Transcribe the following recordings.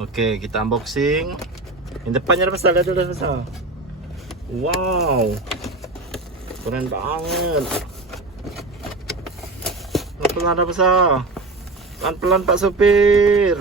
Oke, kita unboxing. Yang depannya ada pasal, lihat dulu pasal. Wow, keren banget. Pelan-pelan ada pasal. Pelan-pelan Pak Supir.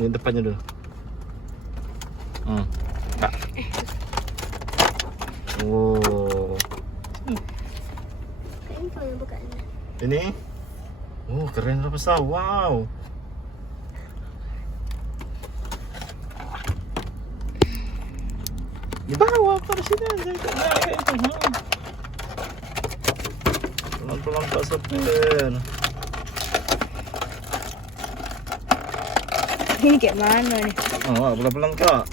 Ini depannya dulu. Kak. Oh. Ini kalau bukanya. Ini? Oh, keren besar. Wow. Di bawah pada sini aja. Pelan-pelan Pak Supir. Ini kayak mana nih? Oh, pelan-pelan Kak.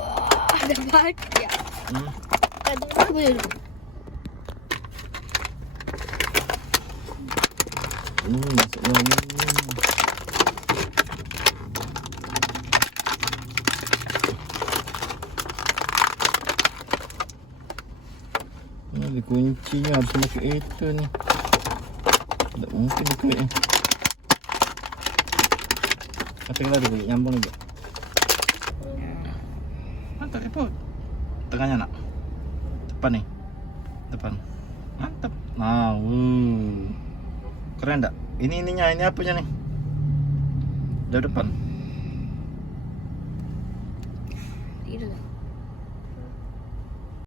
Wah, ada baja. Ada apa dulu? Masuknya ini. Ini kuncinya harus pakai itu nih. Tidak mungkin diklik. Tapi kita diklik nyambung juga. Mantap repot. Tengahnya nak. Depan nih. Depan. Mantap. Nah, keren enggak? Ini apanya nih? Dari depan. Itu.